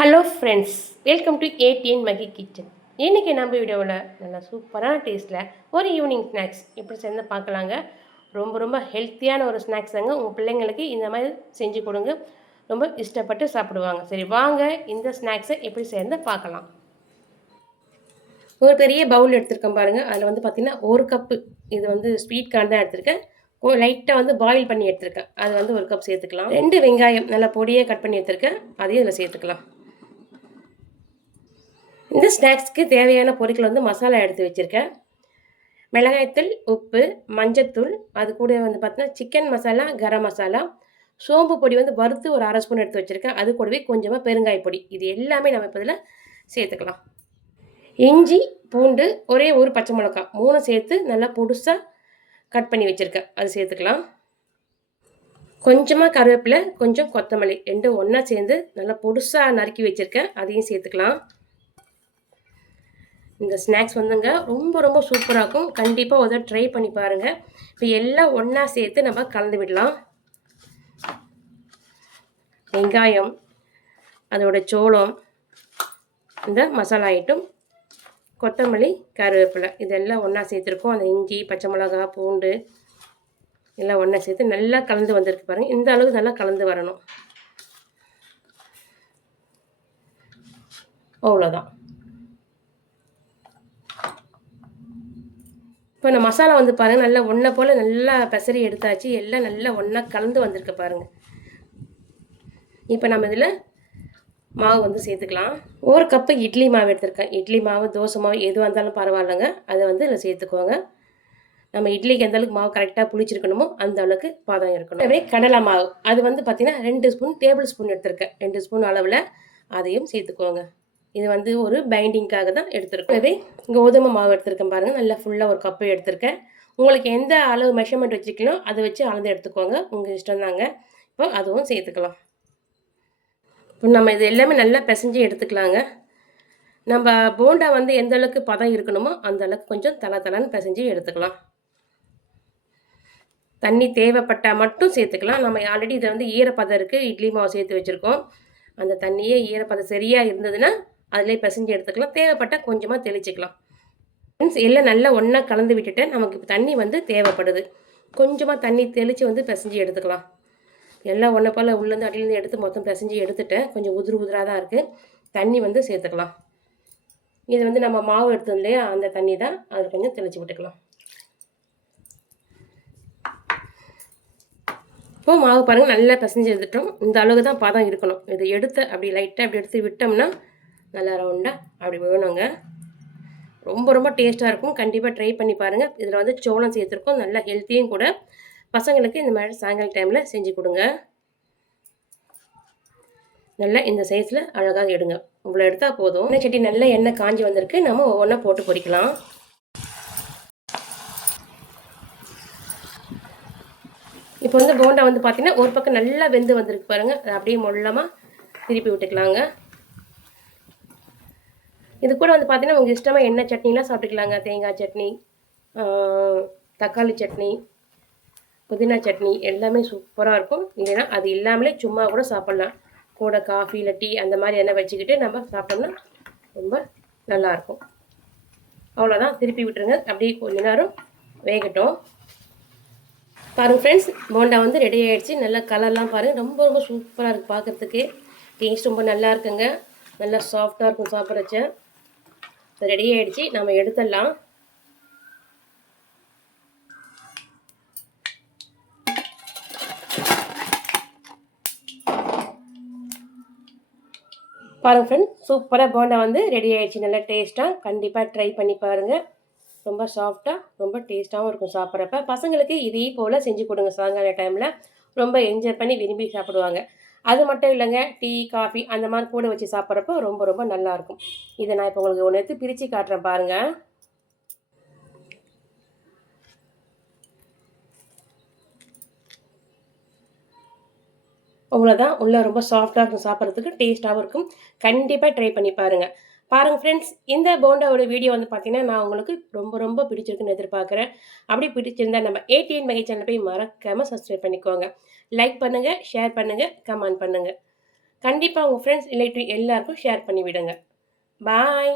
Hello friends, welcome to ATN Magi kitchen. இன்றைக்கி நம்ம வீடியோவில் நல்லா சூப்பரான டேஸ்ட்டில் ஒரு ஈவினிங் ஸ்நாக்ஸ் எப்படி சேர்ந்து பார்க்கலாங்க. ரொம்ப ஹெல்த்தியான ஒரு ஸ்நாக்ஸ் தாங்க. உங்கள் பிள்ளைங்களுக்கு இந்த மாதிரி செஞ்சு கொடுங்க, ரொம்ப இஷ்டப்பட்டு சாப்பிடுவாங்க. சரி வாங்க இந்த ஸ்நாக்ஸை எப்படி சேர்ந்து பார்க்கலாம். ஒரு பெரிய பவுல் எடுத்துருக்கேன் பாருங்கள். அதில் வந்து பார்த்திங்கன்னா ஒரு கப்பு இது வந்து ஸ்வீட் கார்ன் தான் எடுத்திருக்கேன். லைட்டாக வந்து பாயில் பண்ணி எடுத்திருக்கேன். அது வந்து ஒரு கப் சேர்த்துக்கலாம். 2 வெங்காயம் நல்லா பொடியாக கட் பண்ணி எடுத்திருக்கேன், அதையும் இதில் சேர்த்துக்கலாம். இந்த ஸ்நாக்ஸ்க்கு தேவையான பொருட்கள் வந்து மசாலா எடுத்து வச்சுருக்கேன். மிளகாய்த்தூள், உப்பு, மஞ்சத்தூள், அது கூட வந்து பார்த்தீங்கன்னா சிக்கன் மசாலா, கரம் மசாலா, சோம்பு பொடி வந்து வறுத்து ஒரு 1/2 ஸ்பூன் எடுத்து வச்சுருக்கேன். அது கூடவே கொஞ்சமாக பெருங்காய பொடி. இது எல்லாமே நம்ம இப்போ இதில் சேர்த்துக்கலாம். இஞ்சி, பூண்டு, ஒரே ஒரு பச்சை மிளகாய் 3 சேர்த்து நல்லா பொடுசாக கட் பண்ணி வச்சுருக்கேன், அது சேர்த்துக்கலாம். கொஞ்சமாக கருவேப்பிலை, கொஞ்சம் கொத்தமல்லி 2 ஒன்றா சேர்ந்து நல்லா பொடுசாக நறுக்கி வச்சுருக்கேன், அதையும் சேர்த்துக்கலாம். இந்த ஸ்நாக்ஸ் வந்துங்க ரொம்ப சூப்பராக இருக்கும். கண்டிப்பாக ஒரு ட்ரை பண்ணி பாருங்கள். இப்போ எல்லாம் ஒன்றா சேர்த்து நம்ம கலந்து விடலாம். வெங்காயம், அதோட சோளம், இந்த மசாலா ஐட்டம், கொத்தமல்லி, கருவேப்பிலை இதெல்லாம் ஒன்றா சேர்த்துருக்கோம். அந்த இஞ்சி, பச்சை மிளகா, பூண்டு எல்லாம் ஒன்றா சேர்த்து நல்லா கலந்து வந்திருக்கு பாருங்கள். இந்த அளவுக்கு நல்லா கலந்து வரணும். அவ்வளோதான். இப்போ இந்த மசாலா வந்து பாருங்கள் நல்லா ஒன்றை போல் நல்லா பெசரி எடுத்தாச்சு. எல்லாம் நல்லா ஒன்றா கலந்து வந்திருக்கு பாருங்கள். இப்போ நம்ம இதில் மாவு வந்து சேர்த்துக்கலாம். 1 கப்பு இட்லி மாவு எடுத்துருக்கேன். இட்லி மாவு, தோசை மாவு எதுவாக இருந்தாலும் பரவாயில்லைங்க, அதை வந்து இதில் சேர்த்துக்கோங்க. நம்ம இட்லிக்கு எந்த அளவுக்கு மாவு கரெக்டாக புளிச்சிருக்கணுமோ அந்த அளவுக்கு பாதம் இருக்கணும். அதே கடலை மாவு, அது வந்து பார்த்திங்கன்னா 2 ஸ்பூன் டேபிள் ஸ்பூன் எடுத்துருக்கேன். 2 ஸ்பூன் அளவில் அதையும் சேர்த்துக்கோங்க. இது வந்து ஒரு பைண்டிங்காக தான் எடுத்துருக்கோம். அதே கோதுமை மாவு எடுத்துருக்கேன் பாருங்கள். நல்லா ஃபுல்லாக ஒரு கப்பு எடுத்துருக்கேன். உங்களுக்கு எந்த அளவு மெஷர்மெண்ட் வச்சுக்கலாம் அதை வச்சு அளந்து எடுத்துக்கோங்க, உங்கள் இஷ்டம் தாங்க. இப்போ அதுவும் சேர்த்துக்கலாம். இப்போ நம்ம இது எல்லாமே நல்லா பிசைஞ்சு எடுத்துக்கலாங்க. நம்ம போண்டா வந்து எந்த அளவுக்கு பதம் இருக்கணுமோ அந்த அளவுக்கு கொஞ்சம் தளன்னு பிசைஞ்சு எடுத்துக்கலாம். தண்ணி தேவைப்பட்டால் மட்டும் சேர்த்துக்கலாம். நம்ம ஆல்ரெடி இதை வந்து ஈரப்பதம் இருக்குது, இட்லி மாவு சேர்த்து வச்சுருக்கோம். அந்த தண்ணியே ஈரப்பதம் சரியாக இருந்ததுன்னா அதிலே பிசைஞ்சு எடுத்துக்கலாம். தேவைப்பட்டால் கொஞ்சமாக தெளிச்சிக்கலாம். எல்லாம் நல்லா ஒன்றா கலந்து விட்டுட்டேன். நமக்கு இப்போ தண்ணி வந்து தேவைப்படுது. கொஞ்சமாக தண்ணி தெளித்து வந்து பிசைஞ்சு எடுத்துக்கலாம். எல்லாம் ஒன்றை போல் உள்ளேருந்து அடியிலேருந்து எடுத்து மொத்தம் பிசைஞ்சு எடுத்துட்டேன். கொஞ்சம் உதிராக தான் இருக்குது. தண்ணி வந்து சேர்த்துக்கலாம். இது வந்து நம்ம மாவு எடுத்தோம் இல்லையா, அந்த தண்ணி தான். அதில் கொஞ்சம் தெளித்து விட்டுக்கலாம். இப்போ மாவு பாருங்கள் நல்லா பிசைஞ்சு எடுத்துட்டோம். இந்த அளவுக்கு தான் பதம் இருக்கணும். இதை எடுத்து அப்படி லைட்டாக அப்படி எடுத்து விட்டோம்னா நல்லா ரவுண்டாக அப்படி வேணுங்க. ரொம்ப டேஸ்ட்டாக இருக்கும். கண்டிப்பாக ட்ரை பண்ணி பாருங்கள். இதில் வந்து சோளம் சேர்த்துருக்கோம், நல்லா ஹெல்த்தியும் கூட. பசங்களுக்கு இந்த மாதிரி சாயங்கால டைமில் செஞ்சு கொடுங்க. நல்லா இந்த சைஸில் அழகாக எடுங்க. இவ்வளோ எடுத்தால் போதும். எண்ணெய் சட்டி நல்லா எண்ணெய் காஞ்சி வந்திருக்கு. நம்ம ஒவ்வொன்றா போட்டு பொரிக்கலாம். இப்போ வந்து போண்டா வந்து பார்த்திங்கன்னா ஒரு பக்கம் நல்லா வெந்து வந்திருக்கு பாருங்கள். அதை அப்படியே மொல்லமாக திருப்பி விட்டுக்கலாங்க. இது கூட வந்து பார்த்திங்கன்னா உங்கள் இஷ்டமாக எண்ணெய் சட்னிலாம் சாப்பிட்டுக்கலாங்க. தேங்காய் சட்னி, தக்காளி சட்னி, புதினா சட்னி எல்லாமே சூப்பராக இருக்கும். இல்லைன்னா அது இல்லாமலே சும்மா கூட சாப்பிட்லாம். கூட காஃபி இல்லை டீ அந்த மாதிரி எண்ணெய் வச்சுக்கிட்டு நம்ம சாப்பிட்டோம்னா ரொம்ப நல்லாயிருக்கும். அவ்வளோதான், திருப்பி விட்டுருங்க. அப்படியே கொஞ்ச நேரம் வேகட்டும். பாருங்கள் ஃப்ரெண்ட்ஸ், போண்டா வந்து ரெடி ஆகிடுச்சு. நல்லா கலர்லாம் பாருங்கள், ரொம்ப சூப்பராக இருக்குது பார்க்குறதுக்கு. டேஸ்ட் ரொம்ப நல்லா இருக்குங்க. நல்லா சாஃப்டாக இருக்கும் சாப்பிட்றச்ச. ரெடி ஆகிடுச்சு, நம்ம எடுத்துடலாம். பாருங்கள் ஃப்ரெண்ட்ஸ், சூப்பராக போண்டா வந்து ரெடி ஆகிடுச்சு. நல்லா டேஸ்ட்டாக. கண்டிப்பாக ட்ரை பண்ணி பாருங்கள். ரொம்ப சாஃப்டாக ரொம்ப டேஸ்ட்டாகவும் இருக்கும் சாப்பிட்றப்ப. பசங்களுக்கு இதே போல் செஞ்சு கொடுங்க. சாயங்கால டைமில் ரொம்ப என்ஜாய் பண்ணி விரும்பி சாப்பிடுவாங்க. அது மட்டும் இல்லைங்க, டீ, காஃபி அந்த மாதிரி கூட வச்சு சாப்பிட்றப்போ ரொம்ப நல்லாயிருக்கும். இதை நான் இப்போ உங்களுக்கு ஒன்று எடுத்து பிரித்து காட்டுறேன் பாருங்கள். அவ்வளோதான். உள்ளே ரொம்ப சாஃப்டாக இருக்கும், சாப்பிட்றதுக்கு டேஸ்ட்டாகவும் இருக்கும். கண்டிப்பாக ட்ரை பண்ணி பாருங்கள். பாருங்கள் ஃப்ரெண்ட்ஸ், இந்த போண்டாவோட வீடியோ வந்து பார்த்தீங்கன்னா நான் உங்களுக்கு ரொம்ப பிடிச்சிருக்குன்னு எதிர்பார்க்குறேன். அப்படி பிடிச்சிருந்தா நம்ம ஏடிஎன் மகி சேனலை போய் மறக்காமல் சப்ஸ்கிரைப் பண்ணிக்கோங்க. லைக் பண்ணுங்கள், ஷேர் பண்ணுங்கள், கமெண்ட் பண்ணுங்கள். கண்டிப்பாக உங்கள் ஃப்ரெண்ட்ஸ் ரிலேட்டிவ் எல்லாருக்கும் ஷேர் பண்ணி விடுங்க. பாய்.